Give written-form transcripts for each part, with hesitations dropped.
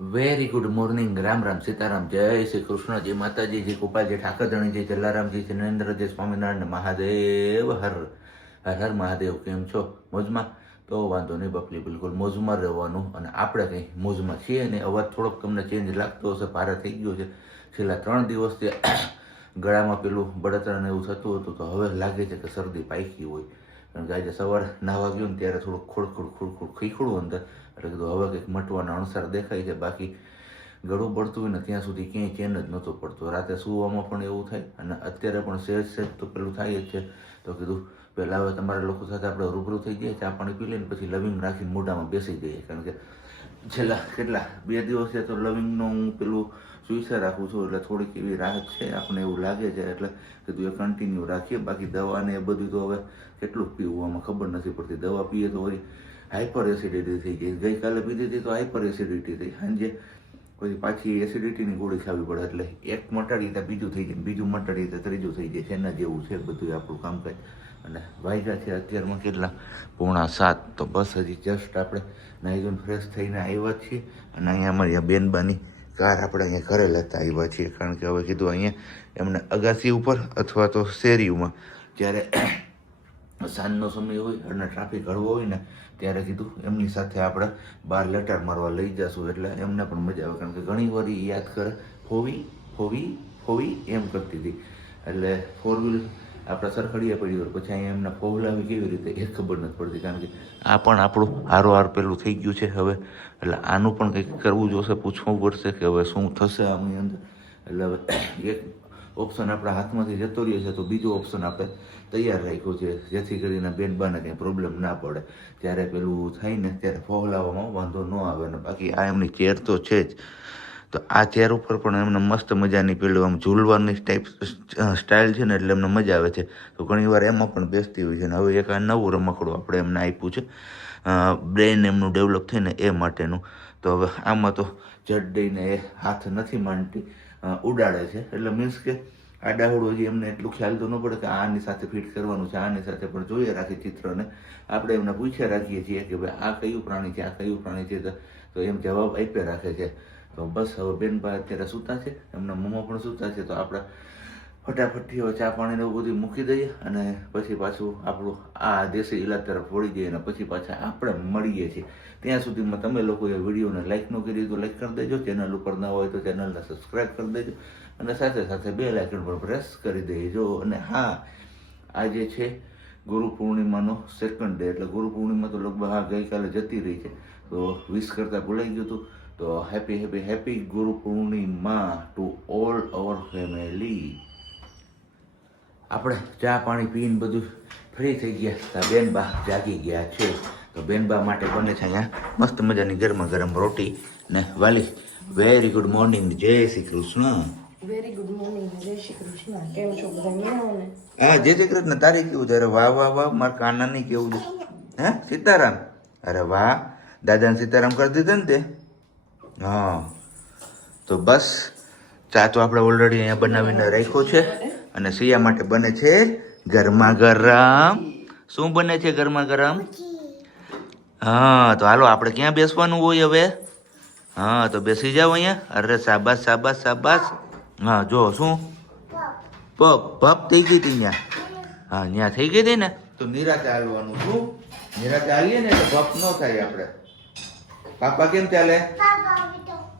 Very good morning. Ram Ram, Sitaram, જય શ્રી કૃષ્ણ, જય માતાજી, જય ગોપાલજી, ઠાકરધણીજી, જલારામજી, જિનેન્દ્રજી, સ્વામિનારાયણ, મહાદેવ હર હર હર મહાદેવ. કેમ છો? મોજમાં? તો વાંધો નહીં બપલી, બિલકુલ મોજમાં રહેવાનું. અને આપણે કંઈ મોજમાં છીએ ને. અવાજ થોડોક તમને ચેન્જ લાગતો હશે, ભારે થઈ ગયો છે છેલ્લા 3 દિવસથી. ગળામાં પેલું બળતરા ને એવું થતું હતું, તો હવે લાગે છે કે શરદી પાકી હોય. કારણ કે આજે સવારે નાહવા ગયો ને ત્યારે થોડુંક ખોડખોડ ખીખડું અંદર, એટલે કીધું હવે કંઈક મટવાના અણસાર દેખાય છે. બાકી ગળું બળતું હોય ને ત્યાં સુધી ક્યાંય ચેન જ નહોતો પડતો. રાતે સૂવામાં પણ એવું થાય અને અત્યારે પણ સહેજ તો પેલું થાય જ છે. તો કીધું પહેલાં હવે તમારા લોકો સાથે આપણે રૂબરૂ થઈ જઈએ, ચા પાણી પી લઈને પછી લવિંગ રાખીને મોઢામાં બેસી જઈએ. કારણ કે છેલ્લા કેટલા 2 દિવસથી તો લવિંગનું હું પેલું સુઈસા રાખું છું, એટલે થોડીક એવી રાહત છે, આપણને એવું લાગે છે. એટલે કીધું એ કન્ટિન્યુ રાખીએ. બાકી દવાને એ બધું તો હવે કેટલું પીવું આમાં ખબર નથી પડતી. દવા પીએ તો વળી હાઇપર એસિડિટી થઈ જાય. ગઈકાલે પીધી હતી તો હાઇપર એસિડિટી થઈ, સાંજે પછી પાછી એસિડિટીની ગોળી ખાવી પડે. એટલે એક મટાડી ત્યાં બીજું થઈ જાય, બીજું મટાડી ત્યાં ત્રીજું થઈ જાય. એના જેવું છે બધું આપણું કામકાજ. અને વાગ્યા છે અત્યારમાં કેટલા 6:45. તો બસ હજી જસ્ટ આપણે નાહી ધોઈને ફ્રેશ થઈને આવ્યા છીએ. અને અહીંયા અમારી આ બેનબાની કાર આપણે અહીંયા ઘરે લેતા આવ્યા છીએ. કારણ કે હવે કીધું અહીંયા એમને અગાસી ઉપર અથવા તો શેરીઓમાં જ્યારે સાંજનો સમય હોય અને ટ્રાફિક હળવો હોય ને ત્યારે કીધું એમની સાથે આપણે બહાર લેટર મારવા લઈ જશું, એટલે એમને પણ મજા આવે. કારણ કે ઘણી વાર એ યાદ કરે ફોવી ફોવી ફોવી એમ કરતી હતી. એટલે 4 વ્હીલ આપણે સરખડીએ પડી હોય પછી અહીંયા એમને ફોવલાવી કેવી રીતે એ ખબર નથી પડતી. કારણ કે આ પણ આપણું હારોહાર પેલું થઈ ગયું છે હવે. એટલે આનું પણ કંઈક કરવું જોશે, પૂછવું પડશે કે હવે શું થશે આમની અંદર. એટલે હવે એક ઓપ્શન આપણા હાથમાંથી જતો રહ્યો છે, તો બીજો ઓપ્શન આપણે તૈયાર રાખ્યો છે, જેથી કરીને બેનબાને કંઈ પ્રોબ્લેમ ના પડે. જ્યારે પેલું થાય ને ત્યારે ફોહલાવવામાં વાંધો ન આવે. ને બાકી આ એમની ચેર તો છે જ. તો આ ચેર ઉપર પણ એમને મસ્ત મજાની પેલું આમ ઝૂલવાની સ્ટાઇલ છે ને, એટલે એમને મજા આવે છે. તો ઘણી વાર એમાં પણ બેસતી હોય છે. ને હવે એક આ નવું રમકડું આપણે એમને આપ્યું છે, બ્રેઇન એમનું ડેવલપ થાય ને એ માટેનું. તો હવે આમાં તો જડ દઈને એ હાથ નથી માંડતી, ઉડાડે છે. એટલે મીન્સ કે આ ડાહુડો હજી એમને એટલું ખ્યાલ તો ન પડે કે આની સાથે ફિટ કરવાનું છે, આની સાથે પણ જોઈએ રાખી ચિત્રને. આપણે એમને પૂછ્યા રાખીએ છીએ કે ભાઈ આ કયું પ્રાણી છે, આ કયું પ્રાણી છે, તો એમ જવાબ આપ્યા રાખે છે. તો બસ હવે બેનબા અત્યારે સૂતા છે, એમના મમ્મા પણ સૂતા છે. તો આપણે ફટાફટથી હવે ચા પાણીને એવું બધું મૂકી દઈએ અને પછી પાછું આપણું આ દેશી ઇલાજ તરફ વળી જઈએ. અને પછી પાછા આપણે મળીએ છીએ. ત્યાં સુધીમાં તમે લોકોએ વિડીયોને લાઇક ન કરી તો લાઇક કરી દેજો, ચેનલ ઉપર ન હોય તો ચેનલને સબસ્ક્રાઈબ કરી દેજો, અને સાથે સાથે બેલ આઇકન પર પ્રેસ કરી દેજો. અને હા, આજે છે ગુરુ પૂર્ણિમાનો 2nd ડે. એટલે ગુરુ પૂર્ણિમા તો લગભગ હા ગઈકાલે જતી રહી છે, તો વિશ કરતાં ભૂલાઈ ગયું હતું. તો happy happy happy Guru Purnima to all our family. આપણે ચા પાણી પીને બધું ફ્રી થઈ ગયા. બેનબા જાગી ગયા છે. તો બેનબા માટે બને છે અહીંયા મસ્ત મજાની ગરમા ગરમ રોટી ને વાલી. વેરી ગુડ મોર્નિંગ, જય Shri Krishna. Very good morning, જય શ્રી કૃષ્ણ. કેમ છો બધા? મજામાં ને? હા, જય શ્રી કૃષ્ણ. તારી કેવું છે? અરે વાહ વાહ વાહ, મારા કાનાની કેવું છે? હે સીતારામ? અરે વાહ, દાદાને સીતારામ કરી દીધા ને તે? હા. તો બસ ચા તો આપણે ઓલરેડી અહીંયા બનાવીને રાખ્યો છે. અને સિયા માટે બને છે ગરમા ગરમ. શું બને છે ગરમા ગરમ? હા, તો હાલો આપણે ક્યાં બેસવાનું હોય હવે? હા, તો બેસી જાઓ અહીંયા. અરે શાબાશ શાબાશ શાબાશ. હા, જો શું ભપ થઈ ગઈ હતી ત્યાં. હા, ત્યાં થઈ ગઈ હતી ને, તો નિરાતે હાલવાનું. શું નિરાતે હાલીએ ને એટલે ભપ ન થાય. આપણે પાપા કેમ ચાલે?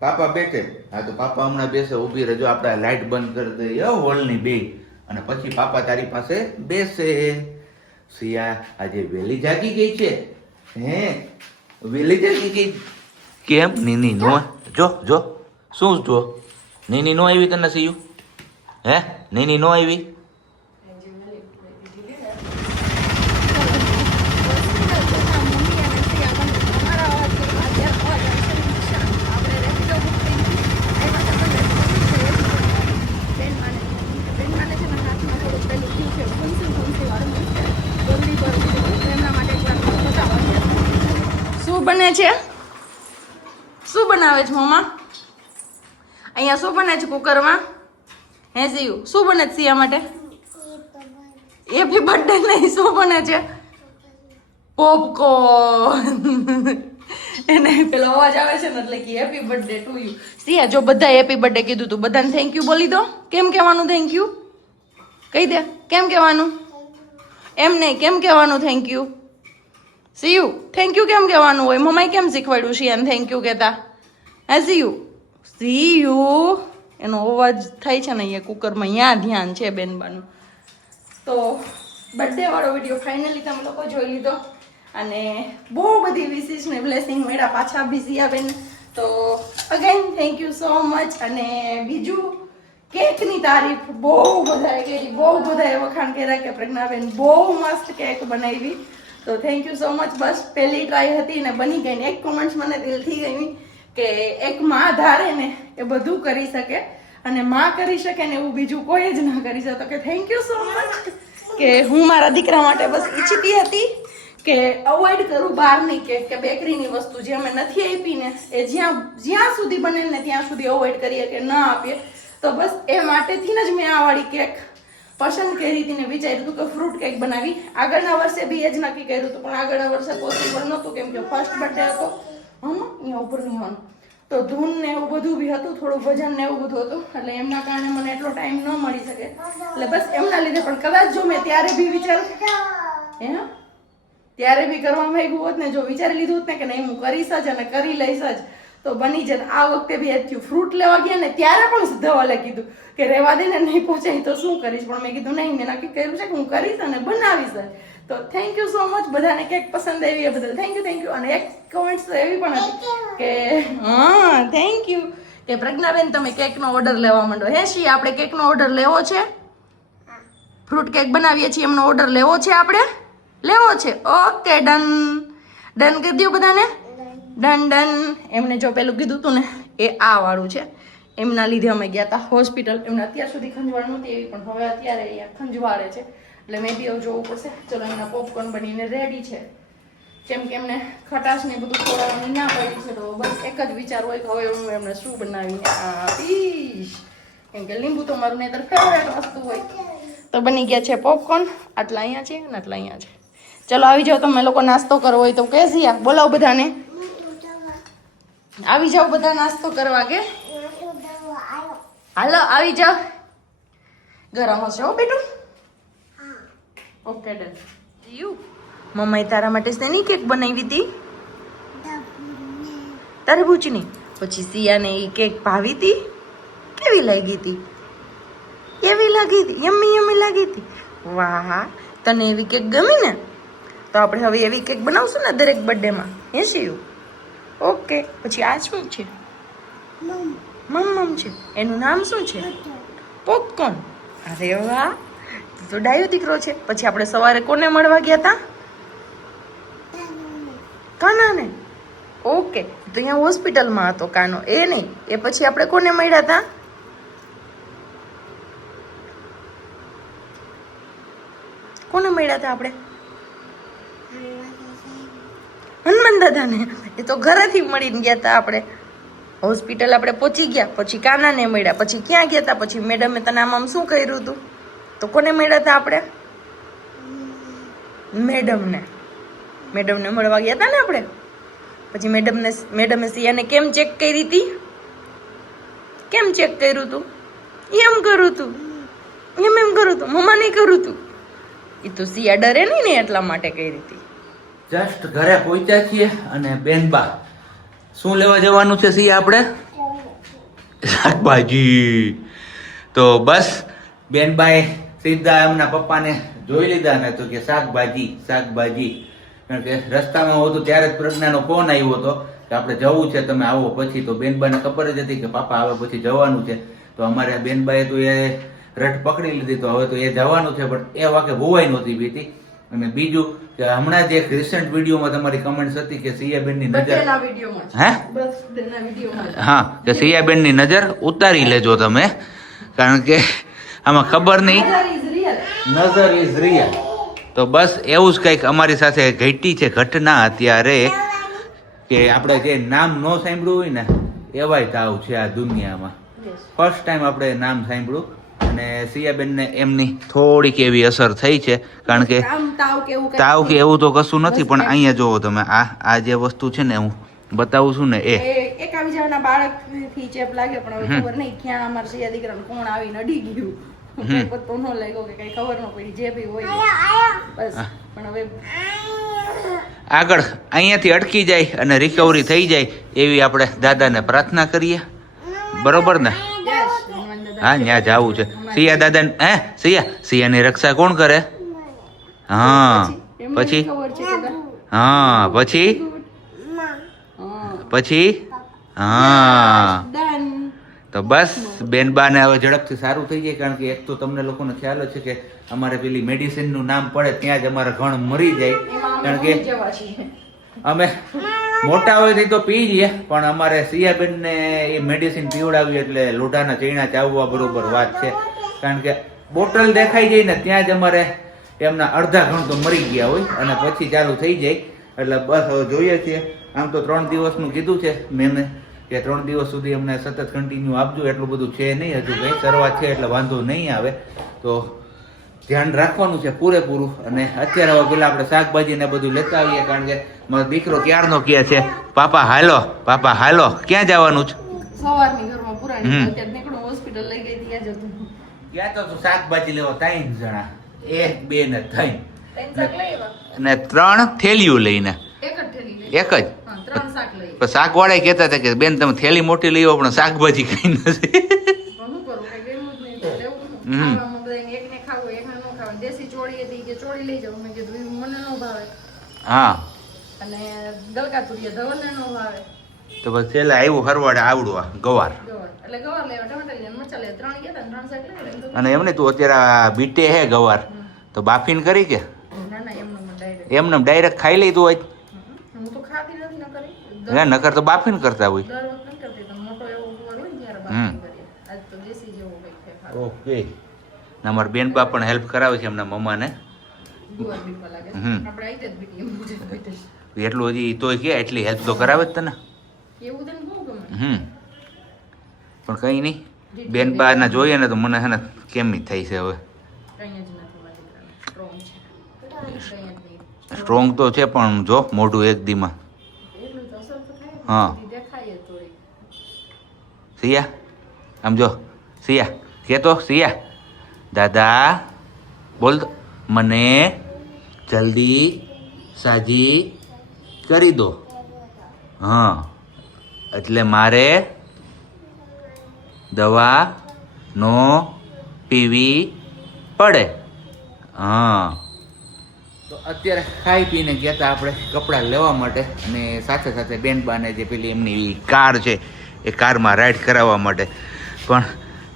પાપા બેઠે. હા, તો પાપા હમણાં બેસે. ઊભી રહેજો, આપણે લાઇટ બંધ કરી દઈએ હોલની બે, અને પછી પાપા તારી પાસે બેસે. સિયા આજે વહેલી જાગી ગઈ છે. હે વહેલી જાગી ગઈ કેમ? નીની નો જો જો શું જો નીની નો આવી તને સિયું? હે નીની નો આવી? શું બને છે? શું બનાવે છે મમ્મા? અહીંયા શું બને છે કુકરમાં? હે સિયું, શું બને છે સિયા માટે? હેપી બર્થડે નહીં, શું બને છે? પોપકોર્ન. એને પેલો અવાજ આવે છે ને એટલે કે હેપી બર્થડે ટુ યુ. સિયા જો બધા હેપી બર્થડે કીધું તું બધાને થેન્ક યુ બોલી દો. કેમ કહેવાનું થેન્ક યુ? કહી દે કેમ કહેવાનું? એમ નહીં, કેમ કહેવાનું thank you? Cu thank you કેમ કહેવાનું હોય? મમ્માએ કેમ શીખવાડ્યું શિયાને થેન્ક યુ કહેતા? હે સીયુ? સીયુ એનો અવાજ થાય છે ને અહીંયા કુકરમાં, અહીંયા ધ્યાન છે બેનબાનું. તો બર્થડે વાળો વિડીયો ફાઇનલી તમે લોકો જોઈ લીધો અને બહુ બધી વિશિષ ને બ્લેસિંગ મળ્યા પાછા બિઝી બેન. તો again thank you so much. અને બીજું કેકની તારીફ બહુ બધાએ કરી, બહુ બધાએ વખાણ કર્યા કે પ્રજ્ઞાબેન બહુ મસ્ત કેક બનાવી. તો થેન્ક યુ સો મચ. બસ પહેલી ટ્રાય હતી ને બની ગઈ ને. એક કોમેન્ટ્સ મને દિલથી ગઈ કે એક માં ધારે ને એ બધું કરી શકે અને માં કરી શકે ને એવું બીજું કોઈ જ ના કરી શકે. તો કે થેન્ક યુ સો મચ કે હું મારા દીકરા માટે બસ ઈચ્છતી હતી કે અવોઇડ કરું બહારની કેક કે બેકરીની વસ્તુ જે અમે નથી આપી ને એ જ્યાં સુધી બને ને ત્યાં સુધી અવોઇડ કરીએ કે ન આપીએ. તો બસ એ માટેથી જ મેં આ વાળી કેક પસંદ કરી હતી ને વિચાર્યું હતું કે ફ્રૂટ કેક બનાવી. આગળના વર્ષે બી એ જ નક્કી કર્યું હતું પણ આગળના વર્ષે પોસિબલ નહોતું કેમ કે ફર્સ્ટ બર્થડે હતો. અહીંયા ઉપર નહીં હોવાનું તો ધૂન ને એવું બધું બી હતું, થોડું ભજન ને એવું બધું હતું એટલે એમના કારણે મને એટલો ટાઈમ ન મળી શકે. એટલે બસ એમના લીધે પણ કદાચ જો મેં ત્યારે બી ત્યારે બી કરવા માંગ્યું હોત ને, જો વિચારી લીધું હોત ને કે નહીં હું કરીશ જ અને કરી લઈશ જ તો બની જાય. આ વખતે બી એ થયું. ફ્રૂટ લેવા ગયા ને ત્યારે પણ સિદ્ધાવાલે કીધું કે રહેવા દે ને નહીં પહોંચાય તો શું કરીશ, પણ મેં કીધું નહીં, મેં નક્કી કર્યું છે કે હું કરીશ અને બનાવીશ જ. તો થેન્ક યુ સો મચ. બધાને કેક પસંદ આવી એ બદલ થેન્ક યુ. અને એક કમેન્ટ્સ તો એવી પણ હતી કે થેન્ક યુ કે પ્રજ્ઞાબેન તમે કેકનો ઓર્ડર લેવા માંડો. હે શ્રી આપણે કેકનો ઓર્ડર લેવો છે? ફ્રૂટ કેક બનાવીએ છીએ એમનો ઓર્ડર લેવો છે આપણે? લેવો છે. ઓકે ડન ડન કરી દો બધાને. Done done. એમને જો પેલું કીધું હતું ને એ આ વાળું છે. એમના લીધે અમે ગયા હતા હોસ્પિટલ. એમને અત્યાર સુધી ખંજવાળ નહોતી એવી પણ હવે અત્યારે અહીંયા ખંજવાળે છે એટલે મેં બી હવે જોવું પડશે. ચલો એમના પોપકોર્ન બનીને રેડી છે. જેમ કે એમને ખટાશ ને બધું ખોડાવવાની ના પડી છે તો બસ એક જ વિચાર હોય કે હવે હું એમને શું બનાવીને આપીશ કેમ કે લીંબુ તો મારું નેતર ફેવરેટ વસ્તુ હોય. તો બની ગયા છે પોપકોર્ન. આટલા અહીંયા છે ને આટલા અહીંયા છે. ચલો આવી જાઓ તમે લોકો નાસ્તો કરવો હોય તો કે સિયા બોલાવો બધાને. આવી જાઓ બધા નાસ્તો કરવા કે હાલો આવી જાઓ. ગરમ હશે હો બેટું. Okay done. યુ મમ્માએ તારા માટે શેની કેક બનાવી હતી? તરબૂચની. પછી સિયાને એ કેક ભાવી હતી. કેવી લાગી હતી? કેવી લાગી હતી? યમ્મી યમ્મી લાગી હતી. વાહ તને એવી કેક ગમી ને? તો આપણે હવે એવી કેક બનાવશું ને દરેક બર્થડેમાં. હે શિયુ? ઓકે. પછી આ શું છે? મમ છે. એનું નામ શું છે? પોપકોર્ન. અરે વાહ તો ડાયો દીકરો છે. પછી આપણે સવારે કોને મળવા ગયા હતા? કાનાને. ઓકે. તો અહીંયા હોસ્પિટલમાં હતો કાનો. એ નહીં, એ પછી આપણે કોને મળ્યા હતા? કોને મળ્યા હતા આપણે? હનુમાન દાદાને. એ તો ઘરેથી મળીને ગયા હતા આપણે. હોસ્પિટલ આપણે પહોંચી ગયા પછી કાનાને મળ્યા. પછી ક્યાં ગયા હતા? પછી મેડમે તને આમ શું કર્યું હતું? તો કોને મળ્યા હતા આપણે? મેડમને મળવા ગયા હતા ને આપણે. પછી મેડમે સિયાને કેમ ચેક કરી હતી? કેમ ચેક કર્યું હતું? એમ કરું તું, એમ કરું તું, મમ્મા નહીં કરું તું. એ તો સિયા ડરે નહીં ને એટલા માટે કરી હતી. જસ્ટ ઘરે પહોંચ્યા છીએ અને બેનબા શું લેવા જવાનું છે સિયા આપણે? શાકભાજી. તો બસ બેનબાએ સીધા એમના પપ્પાને જોઈ લીધા ને તો કે શાકભાજી કારણ કે રસ્તામાં હતું ત્યારે જ પ્રજ્ઞાનો ફોન આવ્યો હતો કે આપણે જવું છે તમે આવો પછી. તો બેનબાને ખબર જ હતી કે પાપા આવે પછી જવાનું છે. તો અમારે બેનબાએ તો એ રટ પકડી લીધી તો હવે તો એ જવાનું છે પણ એ વાકે હોવાય નહોતી બીતી. અને બીજું કે હમણાં જ એક રિસેન્ટ વિડીયોમાં તમારી કમેન્ટ્સ હતી કે સિયાબેનની નજર હા કે સિયાબેનની નજર ઉતારી લેજો તમે કારણ કે આમાં ખબર નહીં નજર ઇઝ રિયલ. તો બસ એવું જ કંઈક અમારી સાથે ઘટી છે ઘટના અત્યારે કે આપણે જે નામ ન સાંભળ્યું હોય ને એવાય તાવ છે આ દુનિયામાં. ફર્સ્ટ ટાઈમ આપણે નામ સાંભળ્યું અને સિયાબેનને એમની થોડીક એવી અસર થઈ છે કારણ કે તાવ કે એવું તો કશું નથી પણ અહીંયા જોવો તમે આ જે વસ્તુ છે ને હું બતાવું છું ને એ એક આવી જવાના બાળક થી ચેપ લાગે પણ હવે ખબર નહીં ક્યાં અમારા સિયા દીકરાને કોણ આવીને અડી ગયું કઈ પત્તો ન લાગ્યો કે કઈ ખબર ન પડી જે બી હોય બસ પણ હવે આગળ અહીંયાથી અટકી જાય અને રિકવરી થઈ જાય એવી આપણે દાદાને પ્રાર્થના કરીએ બરોબર ને હા ત્યાં જવું છે સિયા દાદા સિયાની રક્ષા કોણ કરે હા પછી હા પછી હા તો બસ બેનબાને હવે ઝડપથી સારું થઈ જાય કારણ કે એક તો તમને લોકોને ખ્યાલ જ છે કે અમારે પેલી મેડિસિનનું નામ પડે ત્યાં જ અમારે ઘણ મરી જાય કારણ કે અમે મોટા હોય તો પી લઈએ પણ અમારે સિયાબેનને એ મેડિસિન પીવડાવી એટલે લોઢાના ચૈણા ચાવવા બરોબર વાત છે કારણ કે બોટલ દેખાઈ જાય ને ત્યાં જ અમારે એમના અડધા ઘણ તો મરી ગયા હોય અને પછી ચાલુ થઈ જાય એટલે બસ હવે જોઈએ છીએ આમ તો 3 દિવસનું કીધું છે મેં કે 3 દિવસ સુધી અમને સતત કન્ટિન્યુ આપજો એટલું બધું છે નહીં હજુ કંઈ શરૂઆત છે એટલે વાંધો નહીં આવે તો ધ્યાન રાખવાનું છે પૂરેપૂરું અને અત્યારે હવે પેલા આપણે શાકભાજી ને બધું લેતા આવીએ કારણ કે મારો દીકરો ક્યારનો કહે છે પાપા હાલો ક્યાં જવાનું છે સવારની ઘરમાં પુરાણી અત્યારે નીકળું હોસ્પિટલ લઈ ગઈ ત્યાં જતું ગયા તો શાકભાજી લેવા 3 જણા 1 2 ને 3 ને 3 થેલીઓ લઈને એક જ શાક વાળા કહેતા હતા કે બેન તમે થેલી મોટી લઈ આવો પણ શાકભાજી કઈ નથી હા તો બસ છેલ્લે આવ્યું હરવાડે આવડું ગવાર અને એમને તું અત્યારે બીટે હે ગવાર તો બાફીને કરી કે એમને ડાયરેક્ટ ખાઈ લઈ તું હોય નકર તો બાફીને કરતા હોય ઓકે અમારા બેનબા પણ હેલ્પ કરાવે છે એમના મમ્માને એટલું હજી તોય કે એટલી હેલ્પ તો કરાવે જ તને પણ કઈ નહીં બેનબા ના જોઈએ ને તો મને હે ને કેમ થઈ છે હવે સ્ટ્રોંગ તો છે પણ જો મોઢું એક દીમાં હા સિયા આમ જો સિયા કેતો સિયા દાદા બોલ મને જલ્દી સાજી કરી દો હા એટલે મારે દવા નો પીવી પડે હા તો અત્યારે ખાઈ પીને ગયા હતા આપણે કપડાં લેવા માટે અને સાથે સાથે બેનબાને જે પેલી એમની કાર છે એ કારમાં રાઈડ કરાવવા માટે પણ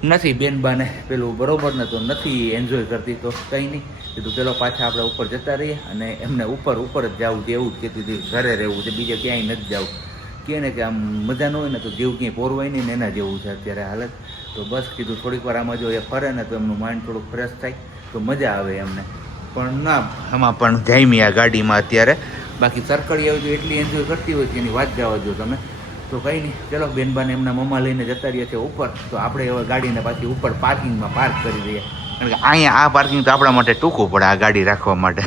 નથી બેનબાને પેલું બરોબર ને તો નથી એન્જોય કરતી તો કંઈ નહીં કીધું પેલો પાછા આપણે ઉપર જતા રહીએ અને એમને ઉપર જ જવું છે એવું જ કહેતી હતી ઘરે રહેવું છે બીજે ક્યાંય નથી જવું કહે ને કે આમ મજા ન હોય ને તો જેવું ક્યાંય પોરવાય નહીં ને એના જેવું છે અત્યારે હાલત તો બસ કીધું થોડીક વાર આમાં જો એ ફરે ને તો એમનું માઇન્ડ થોડુંક ફ્રેશ થાય તો મજા આવે એમને પણ ના આમાં પણ જામી આ ગાડીમાં અત્યારે બાકી સરકડી આવી જો એટલી એન્જોય કરતી હોય કે એની વાત જવા જો તમે તો કંઈ નહીં ચલો બેનબાને એમના મમ્મા લઈને જતા રહીએ છે ઉપર તો આપણે હવે ગાડીને પાછી ઉપર પાર્કિંગમાં પાર્ક કરી દઈએ કારણ કે અહીંયા આ પાર્કિંગ તો આપણા માટે ટૂંકું પડે આ ગાડી રાખવા માટે